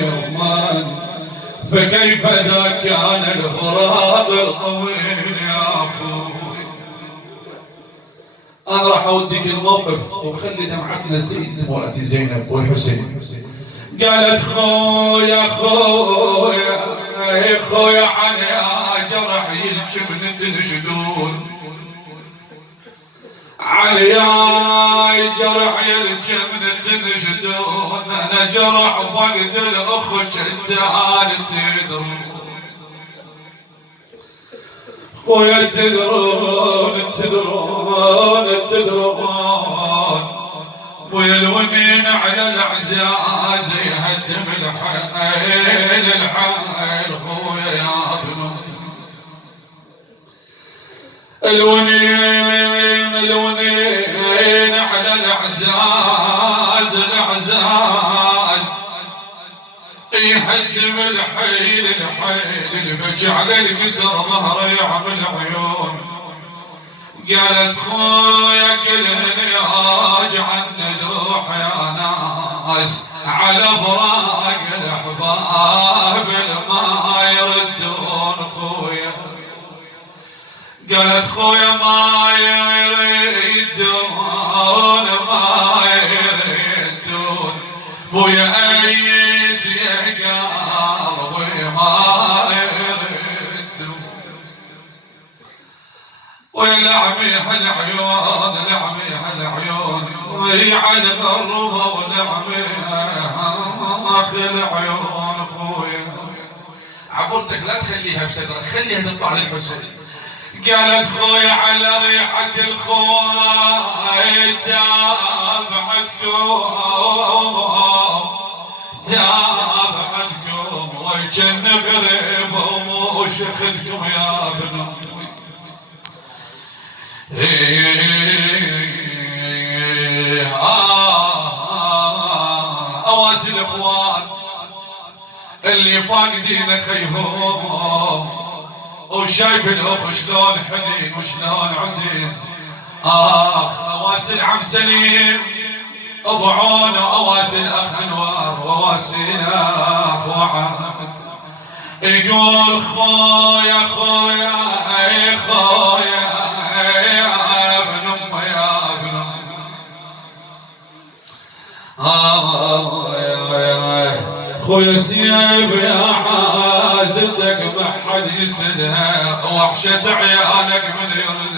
يومين فكيف ذا كان الفراق الطويل يا أخوي. أنا راح أوديك الموقف وخلي دمعتنا سيد مراتي زينب والحسين. قالت خويا خويا عن يا جرح يلجمن تنشدون علي يا جرح يلجمن تنشدون. أنا جرح فقد الأخت التعال تدرون خويا تدرون ويا الونين على الأعزاز يهدم الحيل خويا يا ابنو. الونين على الأعزاز يهدم الحيل البجع على الكسر ظهره يعمل عيون. قالت خويا كلهن يراجع الندوح يا ناس على فراق الأحباب ما يردون خويا. قالت خويا ما يردون بويا أيس يا قلبي ما يردون. ولعميح العيون وهي على الغربة ولعميح العيون خويا. عبرتك لا تخليها بصدرك خليها تطلع للحسين. قالت خويا على ريحة الخوي تابعتكم ويجن غريب وموش خدكم يا ابنو. اواسي الاخوان اللي فاقدين خيهم وشايف الاخ شلون حنين وشلون عزيز. اواسي العم سليم ابو عون واواسي الاخ انوار واواسي الاخ وعد. يقول خويا خويا سيب يا عازتك ما حد يسدها وحشة عيالك من يرد.